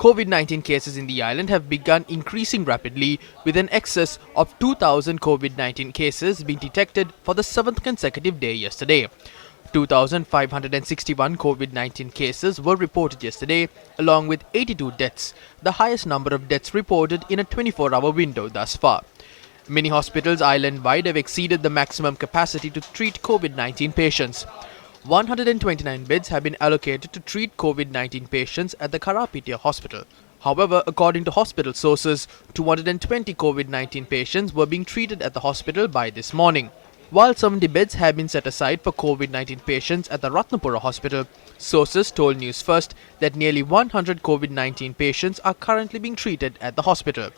COVID-19 cases in the island have begun increasing rapidly, with an excess of 2,000 COVID-19 cases being detected for the 7th consecutive day yesterday. 2,561 COVID-19 cases were reported yesterday, along with 82 deaths, the highest number of deaths reported in a 24-hour window thus far. Many hospitals island-wide have exceeded the maximum capacity to treat COVID-19 patients. 129 beds have been allocated to treat COVID-19 patients at the Karapitia hospital. However, according to hospital sources, 220 COVID-19 patients were being treated at the hospital by this morning. While 70 beds have been set aside for COVID-19 patients at the Ratnapura hospital, sources told Newsfirst that nearly 100 COVID-19 patients are currently being treated at the hospital.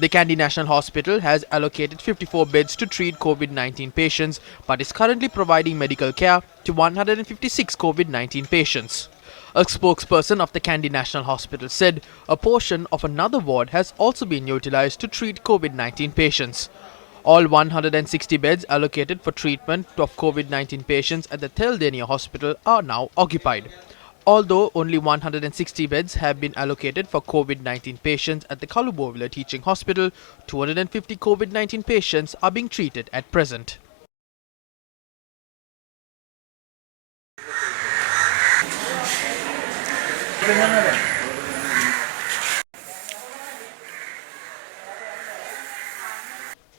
The Kandy National Hospital has allocated 54 beds to treat COVID-19 patients, but is currently providing medical care to 156 COVID-19 patients. A spokesperson of the Kandy National Hospital said a portion of another ward has also been utilized to treat COVID-19 patients. All 160 beds allocated for treatment of COVID-19 patients at the Theldenia Hospital are now occupied. Although only 160 beds have been allocated for COVID-19 patients at the Kalubovila Teaching Hospital, 250 COVID-19 patients are being treated at present.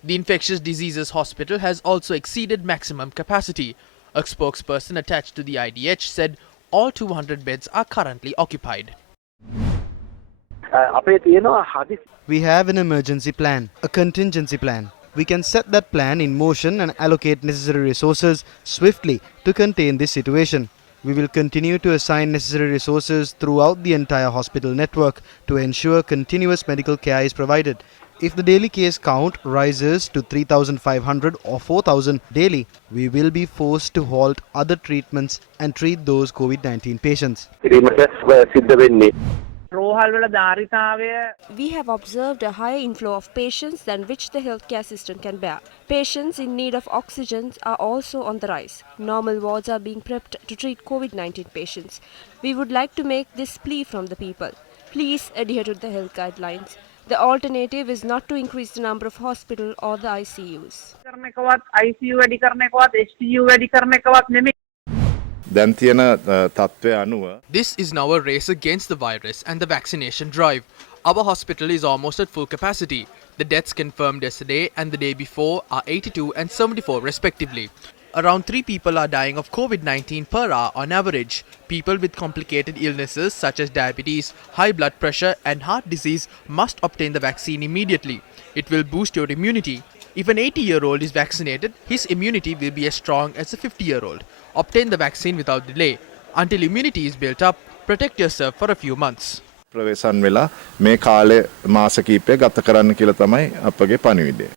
The Infectious Diseases Hospital has also exceeded maximum capacity. A spokesperson attached to the IDH said all 200 beds are currently occupied. We have an emergency plan, a contingency plan. We can set that plan in motion and allocate necessary resources swiftly to contain this situation. We will continue to assign necessary resources throughout the entire hospital network to ensure continuous medical care is provided. If the daily case count rises to 3,500 or 4,000 daily, we will be forced to halt other treatments and treat those COVID-19 patients. We have observed a higher inflow of patients than which the healthcare system can bear. Patients in need of oxygen are also on the rise. Normal wards are being prepped to treat COVID-19 patients. We would like to make this plea from the people. Please adhere to the health guidelines. The alternative is not to increase the number of hospitals or the ICUs. This is now a race against the virus and the vaccination drive. Our hospital is almost at full capacity. The deaths confirmed yesterday and the day before are 82 and 74 respectively. Around 3 people are dying of COVID-19 per hour on average. People with complicated illnesses such as diabetes, high blood pressure and heart disease must obtain the vaccine immediately. It will boost your immunity. If an 80-year-old is vaccinated, his immunity will be as strong as a 50-year-old. Obtain the vaccine without delay. Until immunity is built up, protect yourself for a few months. ප්‍රවේශන් වෙලා මේ කාලේ මාස කිහිපයක් ගත කරන්න කියලා තමයි අපගේ පණිවිඩය.